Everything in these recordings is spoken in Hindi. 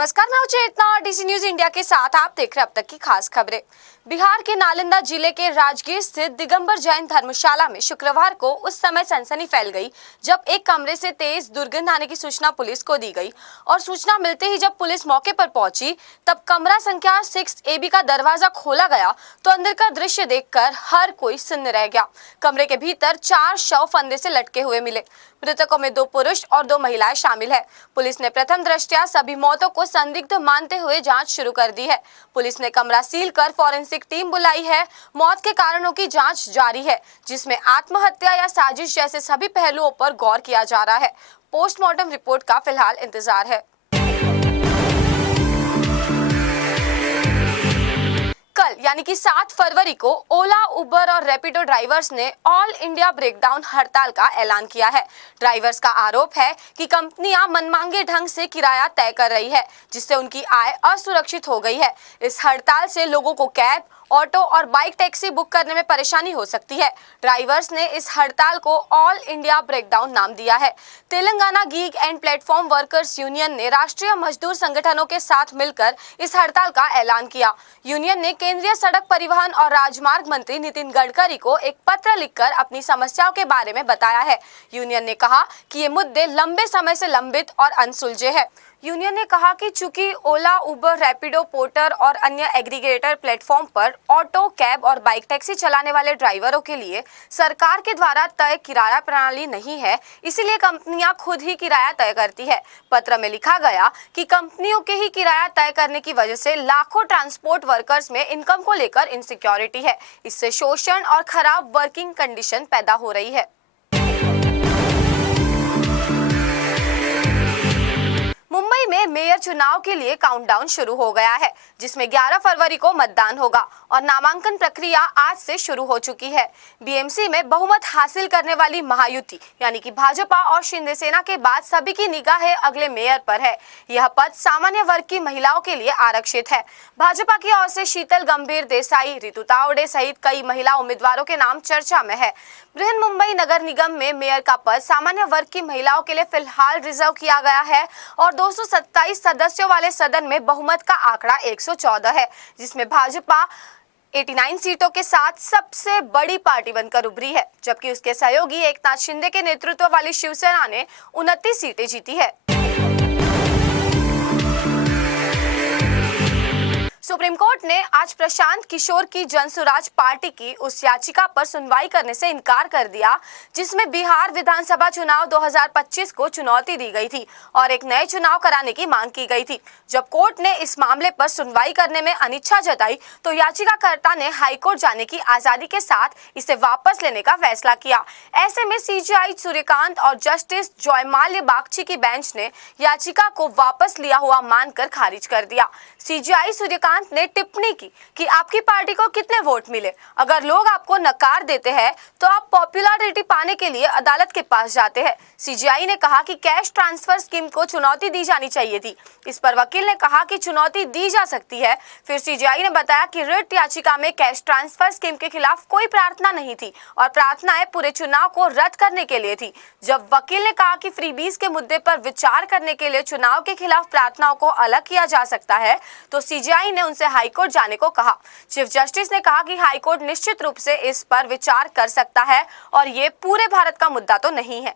नमस्कार, मैं चेतना और डीसी न्यूज इंडिया के साथ आप देख रहे हैं अब तक की खास खबरें। बिहार के नालंदा जिले के राजगीर स्थित दिगंबर जैन धर्मशाला में शुक्रवार को उस समय सनसनी फैल गई जब एक कमरे से तेज दुर्गंध आने की सूचना पुलिस को दी गई और सूचना मिलते ही जब पुलिस मौके पर पहुंची तब कमरा संख्या 6AB का दरवाजा खोला गया तो अंदर का दृश्य देखकर हर कोई सुन्न रह गया। कमरे के भीतर 4 शव फंदे से लटके हुए मिले। मृतकों में 2 पुरुष और 2 महिलाएं शामिल है। पुलिस ने प्रथम दृष्टया सभी मौतों को संदिग्ध मानते हुए जांच शुरू कर दी है। पुलिस ने कमरा सील कर फॉरेंसिक टीम बुलाई है। मौत के कारणों की जांच जारी है, जिसमें आत्महत्या या साजिश जैसे सभी पहलुओं पर गौर किया जा रहा है। पोस्टमार्टम रिपोर्ट का फिलहाल इंतजार है। कल यानी कि 7 फरवरी को ओला, उबर और रैपिडो ड्राइवर्स ने ऑल इंडिया ब्रेकडाउन हड़ताल का ऐलान किया है। ड्राइवर्स का आरोप है कि कंपनियां मनमांगे ढंग से किराया तय कर रही है, जिससे उनकी आय असुरक्षित हो गई है। इस हड़ताल से लोगों को कैब, ऑटो और बाइक टैक्सी बुक करने में परेशानी हो सकती है। ड्राइवर्स ने इस हड़ताल को ऑल इंडिया ब्रेकडाउन नाम दिया है। Telangana gig and platform workers union ने राष्ट्रीय मजदूर संगठनों के साथ मिलकर इस हड़ताल का ऐलान किया। यूनियन ने केंद्रीय सड़क परिवहन और राजमार्ग मंत्री नितिन गडकरी को एक पत्र लिखकर अपनी समस्याओं के बारे में बताया है। यूनियन ने कहा कि ये मुद्दे लंबे समय से लंबित और अनसुलझे हैं। यूनियन ने कहा कि चूंकि ओला, उबर, रैपिडो, पोर्टर और अन्य एग्रीगेटर प्लेटफॉर्म पर ऑटो, कैब और बाइक टैक्सी चलाने वाले ड्राइवरों के लिए सरकार के द्वारा तय किराया प्रणाली नहीं है, इसीलिए कंपनियां खुद ही किराया तय करती है। पत्र में लिखा गया कि कंपनियों के ही किराया तय करने की वजह से लाखों ट्रांसपोर्ट वर्कर्स में इनकम को लेकर इनसिक्योरिटी है। इससे शोषण और खराब वर्किंग कंडीशन पैदा हो रही है। मुंबई में मेयर चुनाव के लिए काउंटडाउन शुरू हो गया है, जिसमें 11 फरवरी को मतदान होगा और नामांकन प्रक्रिया आज से शुरू हो चुकी है। बीएमसी में बहुमत हासिल करने वाली महायुति यानी कि भाजपा और शिंदे सेना के बाद सभी की निगाहें अगले मेयर पर है। यह पद सामान्य वर्ग की महिलाओं के लिए आरक्षित है। भाजपा की ओर से शीतल गंभीर देसाई, रितु तावड़े सहित कई महिला उम्मीदवारों के नाम चर्चा में है। बृहन मुंबई नगर निगम में मेयर का पद सामान्य वर्ग की महिलाओं के लिए फिलहाल रिजर्व किया गया है और 227 सदस्यों वाले सदन में बहुमत का आंकड़ा 114 है, जिसमें भाजपा 89 सीटों के साथ सबसे बड़ी पार्टी बनकर उभरी है, जबकि उसके सहयोगी एकनाथ शिंदे के नेतृत्व वाली शिवसेना ने 29 सीटें जीती है। सुप्रीम कोर्ट ने आज प्रशांत किशोर की जनसुराज पार्टी की उस याचिका पर सुनवाई करने से इनकार कर दिया जिसमें बिहार विधानसभा चुनाव 2025 को चुनौती दी गई थी और एक नए चुनाव कराने की मांग की गई थी। जब कोर्ट ने इस मामले पर सुनवाई करने में अनिच्छा जताई तो याचिकाकर्ता ने हाईकोर्ट जाने की आजादी के साथ इसे वापस लेने का फैसला किया। ऐसे में सीजेआई सूर्यकांत और जस्टिस जयमाल्य बागची की बेंच ने याचिका को वापस लिया हुआ मानकर खारिज कर दिया। सीजेआई सूर्यकांत ने टिप्पणी की कि आपकी पार्टी को कितने वोट मिले। अगर लोग आपको नकार देते हैं तो आप पॉपुलैरिटी पाने के लिए अदालत के पास जाते हैं। सीजेआई ने कहा कि कैश ट्रांसफर स्कीम को चुनौती दी जानी चाहिए थी। इस पर वकील ने कहा कि चुनौती दी जा सकती है। फिर सीजेआई ने बताया कि रिट याचिका में कैश ट्रांसफर स्कीम के खिलाफ कोई प्रार्थना नहीं थी और प्रार्थनाएं पूरे चुनाव को रद्द करने के लिए थी। जब वकील ने कहा कि फ्रीबीज के मुद्दे पर विचार करने के लिए चुनाव के खिलाफ प्रार्थनाओं को अलग किया जा सकता है तो सीजेआई ने उनसे हाईकोर्ट जाने को कहा। चीफ जस्टिस ने कहा कि हाईकोर्ट निश्चित रूप से इस पर विचार कर सकता है और ये पूरे भारत का मुद्दा तो नहीं है।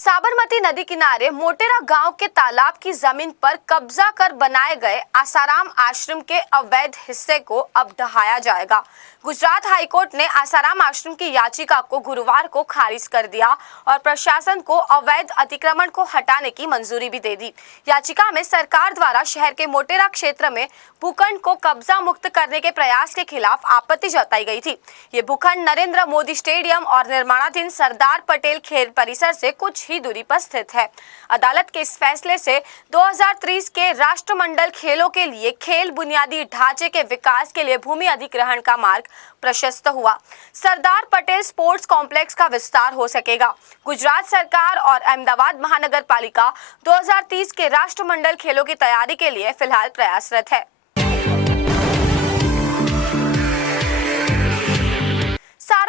साबरमती नदी किनारे मोटेरा गांव के तालाब की जमीन पर कब्जा कर बनाए गए आसाराम आश्रम के अवैध हिस्से को अब ढहाया जाएगा। गुजरात हाईकोर्ट ने आसाराम आश्रम की याचिका को गुरुवार को खारिज कर दिया और प्रशासन को अवैध अतिक्रमण को हटाने की मंजूरी भी दे दी। याचिका में सरकार द्वारा शहर के मोटेरा क्षेत्र में भूखंड को कब्जा मुक्त करने के प्रयास के खिलाफ आपत्ति जताई गई थी। ये भूखंड नरेंद्र मोदी स्टेडियम और निर्माणाधीन सरदार पटेल खेल परिसर से कुछ ही दूरी पर स्थित है। अदालत के इस फैसले से 2030 के राष्ट्रमंडल खेलों के लिए खेल बुनियादी ढांचे के विकास के लिए भूमि अधिग्रहण का मार्ग प्रशस्त हुआ। सरदार पटेल स्पोर्ट्स कॉम्प्लेक्स का विस्तार हो सकेगा। गुजरात सरकार और अहमदाबाद महानगर पालिका 2030 के राष्ट्रमंडल खेलों की तैयारी के लिए फिलहाल प्रयासरत है।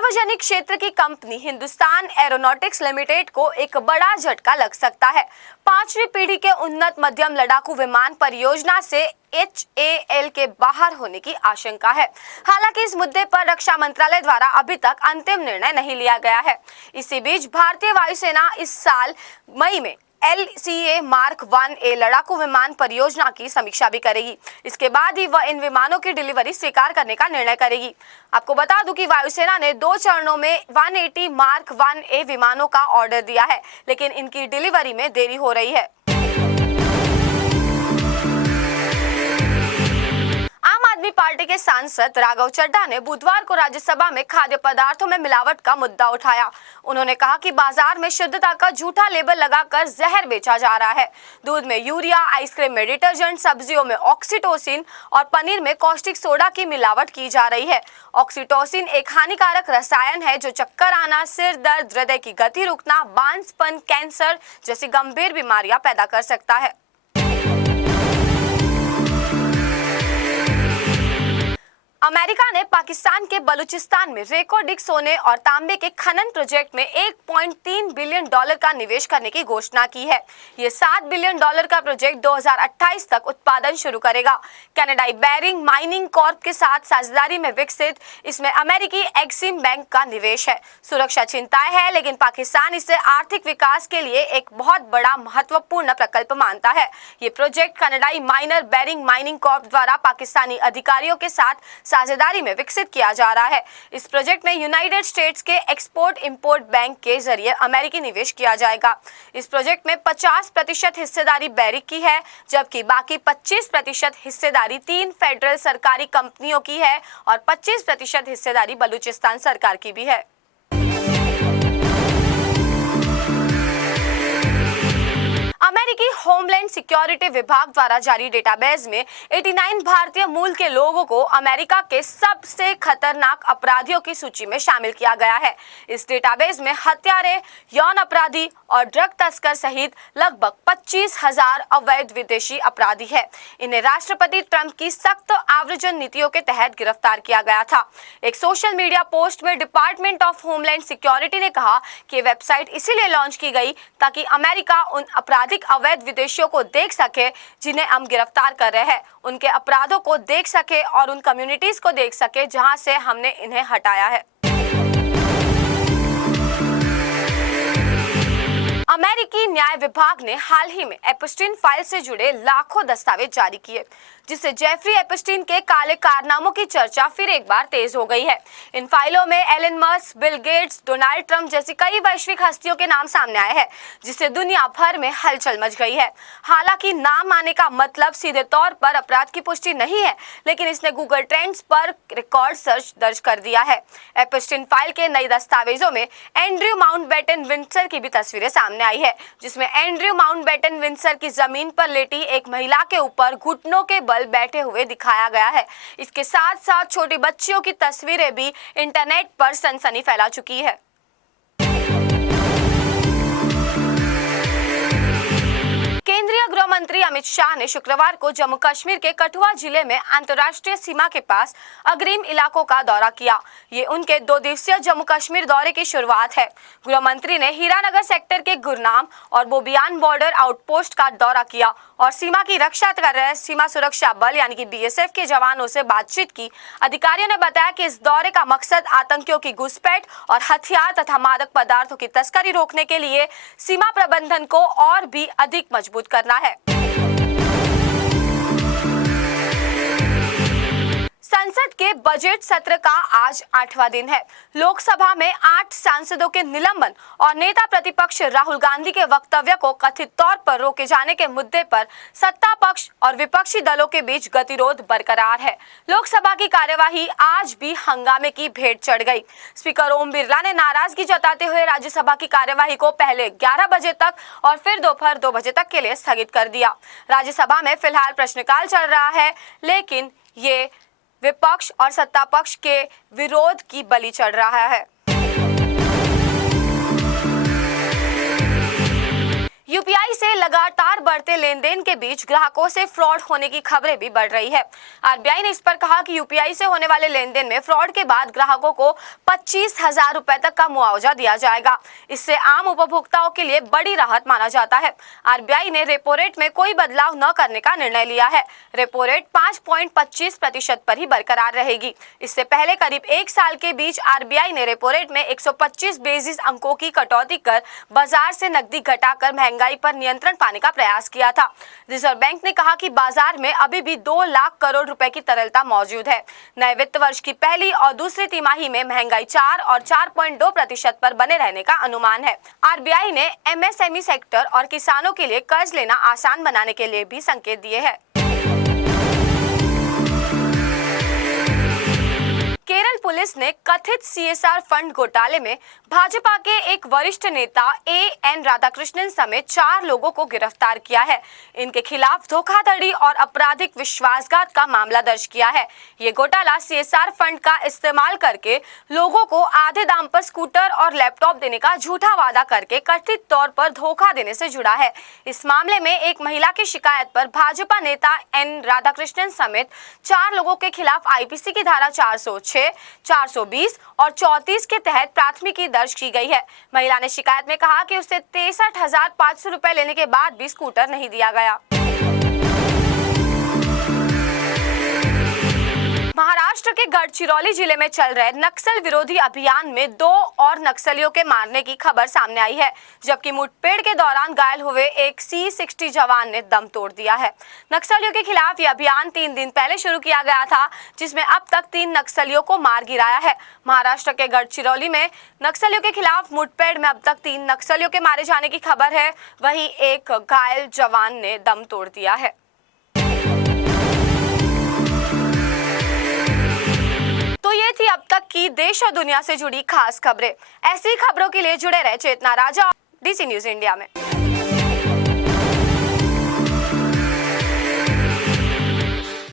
सार्वजनिक क्षेत्र की कंपनी हिंदुस्तान एरोनॉटिक्स लिमिटेड को एक बड़ा झटका लग सकता है। 5वीं पीढ़ी के उन्नत मध्यम लड़ाकू विमान परियोजना से HAL के बाहर होने की आशंका है। हालांकि इस मुद्दे पर रक्षा मंत्रालय द्वारा अभी तक अंतिम निर्णय नहीं लिया गया है। इसी बीच भारतीय वायुसेना इस साल मई में LCA मार्क 1A लड़ाकू विमान परियोजना की समीक्षा भी करेगी। इसके बाद ही वह इन विमानों की डिलीवरी स्वीकार करने का निर्णय करेगी। आपको बता दूं कि वायुसेना ने 2 चरणों में 180 मार्क 1A विमानों का ऑर्डर दिया है, लेकिन इनकी डिलीवरी में देरी हो रही है। आम आदमी पार्टी के सांसद राघव चड्ढा ने बुधवार को राज्यसभा में खाद्य पदार्थों में मिलावट का मुद्दा उठाया। उन्होंने कहा कि बाजार में शुद्धता का झूठा लेबल लगाकर जहर बेचा जा रहा है। दूध में यूरिया, आइसक्रीम में डिटर्जेंट, सब्जियों में ऑक्सीटोसिन और पनीर में कॉस्टिक सोडा की मिलावट की जा रही है। ऑक्सीटोसिन एक हानिकारक रसायन है जो चक्कर आना, सिर दर्द, हृदय की गति रुकना, बांझपन, कैंसर जैसी गंभीर बीमारियां पैदा कर सकता है। अमेरिका ने पाकिस्तान के बलूचिस्तान में रेकॉर्डिक सोने और तांबे के खनन प्रोजेक्ट में $1.3 बिलियन का निवेश करने की घोषणा की है। ये $7 बिलियन का प्रोजेक्ट 2028 तक उत्पादन शुरू करेगा। कनाडाई बेरिंग माइनिंग कॉर्प के साथ साझेदारी में विकसित इसमें अमेरिकी एक्सिम बैंक का निवेश है। सुरक्षा चिंताएं है, लेकिन पाकिस्तान इसे आर्थिक विकास के लिए एक बहुत बड़ा महत्वपूर्ण प्रकल्प मानता है। ये प्रोजेक्ट कनाडाई माइनर बेरिंग माइनिंग कॉर्प द्वारा पाकिस्तानी अधिकारियों के साथ साझेदारी में विकसित किया जा रहा है। इस प्रोजेक्ट में यूनाइटेड स्टेट्स के एक्सपोर्ट इंपोर्ट बैंक के जरिए अमेरिकी निवेश किया जाएगा। इस प्रोजेक्ट में 50% हिस्सेदारी बेरिक की है, जबकि बाकी 25% हिस्सेदारी 3 फेडरल सरकारी कंपनियों की है और 25% हिस्सेदारी बलूचिस्तान सरकार की भी है। अमेरिकी होमलैंड सिक्योरिटी विभाग द्वारा जारी डेटाबेस में 89 भारतीय मूल के लोगों को अमेरिका के सबसे खतरनाक अपराधियों की सूची में शामिल किया गया है। इस डेटाबेस में हत्यारे, यौन अपराधी और ड्रग तस्कर सहित लगभग 25,000 अवैध विदेशी अपराधी हैं। इन्हें राष्ट्रपति ट्रंप की सख्त आव्रजन नीतियों के तहत गिरफ्तार किया गया था। एक सोशल मीडिया पोस्ट में डिपार्टमेंट ऑफ होमलैंड सिक्योरिटी ने कहा कि वेबसाइट इसीलिए लॉन्च की गई ताकि अमेरिका उन आपराधिक अवैध विदेशियों को देख सके जिन्हें हम गिरफ्तार कर रहे हैं, उनके अपराधों को देख सके और उन कम्युनिटीज को देख सके जहां से हमने इन्हें हटाया है। अमेरिकी न्याय विभाग ने हाल ही में एपस्टीन फाइल से जुड़े लाखों दस्तावेज जारी किए, जिससे जेफरी एपस्टीन के काले कारनामों की चर्चा फिर एक बार तेज हो गई है। इन फाइलों में Elon Musk, Bill Gates, Donald Trump जैसी कई वैश्विक हस्तियों के नाम सामने आए हैं, जिससे दुनिया भर में हलचल मच गई है। हालांकि नाम आने का मतलब सीधे तौर पर अपराध की पुष्टि नहीं है, लेकिन इसने गूगल ट्रेंड्स पर रिकॉर्ड सर्च दर्ज कर दिया है। एपस्टीन फाइल के नए दस्तावेजों में एंड्रयू माउंटबेटन विंडसर की भी तस्वीरें सामने आई है, जिसमें एंड्रयू माउंटबेटन विंडसर की जमीन पर लेटी एक महिला के ऊपर घुटनों के बल बैठे हुए दिखाया गया है। इसके साथ साथ छोटी बच्चियों की तस्वीरें भी इंटरनेट पर सनसनी फैला चुकी है। केंद्रीय गृह मंत्री अमित शाह ने शुक्रवार को जम्मू कश्मीर के कठुआ जिले में अंतर्राष्ट्रीय सीमा के पास अग्रिम इलाकों का दौरा किया। ये उनके 2 दिवसीय जम्मू कश्मीर दौरे की शुरुआत है। गृह मंत्री ने हीरानगर सेक्टर के गुरनाम और बोबियान बॉर्डर आउटपोस्ट का दौरा किया और सीमा की रक्षा कर रहे सीमा सुरक्षा बल यानी कि BSF के जवानों से बातचीत की। अधिकारियों ने बताया कि इस दौरे का मकसद आतंकियों की घुसपैठ और हथियार तथा मादक पदार्थों की तस्करी रोकने के लिए सीमा प्रबंधन को और भी अधिक मजबूत करना है। संसद के बजट सत्र का आज 8वां दिन है। लोकसभा में 8 सांसदों के निलंबन और नेता प्रतिपक्ष राहुल गांधी के वक्तव्य को कथित तौर पर रोके जाने के मुद्दे पर सत्ता पक्ष और विपक्षी दलों के बीच गतिरोध बरकरार है। लोकसभा की कार्यवाही आज भी हंगामे की भेंट चढ़ गई। स्पीकर ओम बिरला ने नाराजगी जताते हुए राज्यसभा की कार्यवाही को पहले 11 बजे तक और फिर दोपहर 2 बजे तक के लिए स्थगित कर दिया। राज्यसभा में फिलहाल प्रश्नकाल चल रहा है, लेकिन ये विपक्ष और सत्ता पक्ष के विरोध की बलि चढ़ रहा है। यूपीआई से लगातार बढ़ते लेन देन के बीच ग्राहकों से फ्रॉड होने की खबरें भी बढ़ रही है। आरबीआई ने इस पर कहा कि यूपीआई से होने वाले लेन देन में फ्रॉड के बाद ग्राहकों को 25,000 रुपए तक का मुआवजा दिया जाएगा। इससे आम उपभोक्ताओं के लिए बड़ी राहत माना जाता है। आरबीआई ने रेपो रेट में कोई बदलाव न करने का निर्णय लिया है। रेपो रेट 5.25% पर ही बरकरार रहेगी। इससे पहले करीब एक साल के बीच आरबीआई ने रेपो रेट में 125 बेसिस अंकों की कटौती कर बाजार से नकदी घटाकर महंगाई पर नियंत्रण पाने का प्रयास किया था। रिजर्व बैंक ने कहा कि बाजार में अभी भी 2 लाख करोड़ रुपए की तरलता मौजूद है। नए वित्त वर्ष की पहली और दूसरी तिमाही में महंगाई 4 और 4.2% पर बने रहने का अनुमान है। आरबीआई ने एमएसएमई सेक्टर और किसानों के लिए कर्ज लेना आसान बनाने के लिए भी संकेत दिए हैं। केरल पुलिस ने कथित सीएसआर फंड घोटाले में भाजपा के एक वरिष्ठ नेता एएन राधाकृष्णन समेत 4 लोगों को गिरफ्तार किया है। इनके खिलाफ धोखाधड़ी और आपराधिक विश्वासघात का मामला दर्ज किया है। ये घोटाला सीएसआर फंड का इस्तेमाल करके लोगों को आधे दाम पर स्कूटर और लैपटॉप देने का झूठा वादा करके कथित तौर पर धोखा देने से जुड़ा है। इस मामले में एक महिला की शिकायत पर भाजपा नेता एन राधाकृष्णन समेत 4 लोगों के खिलाफ आईपीसी की धारा 406, 420 और 34 के तहत प्राथमिकी दर्ज की गई है। महिला ने शिकायत में कहा कि उसे 63,500 रुपए लेने के बाद भी स्कूटर नहीं दिया गया। महाराष्ट्र के गढ़चिरौली जिले में चल रहे नक्सल विरोधी अभियान में 2 और नक्सलियों के मारने की खबर सामने आई है, जबकि मुठभेड़ के दौरान घायल हुए एक C60 जवान ने दम तोड़ दिया है। नक्सलियों के खिलाफ यह अभियान 3 दिन पहले शुरू किया गया था, जिसमें अब तक 3 नक्सलियों को मार गिराया है। महाराष्ट्र के गढ़चिरौली में नक्सलियों के खिलाफ मुठभेड़ में अब तक 3 नक्सलियों के मारे जाने की खबर है, वहीं एक घायल जवान ने दम तोड़ दिया है। तो ये थी अब तक की देश और दुनिया से जुड़ी खास खबरें। ऐसी खबरों के लिए जुड़े रहे चेतना राजा DC न्यूज इंडिया में।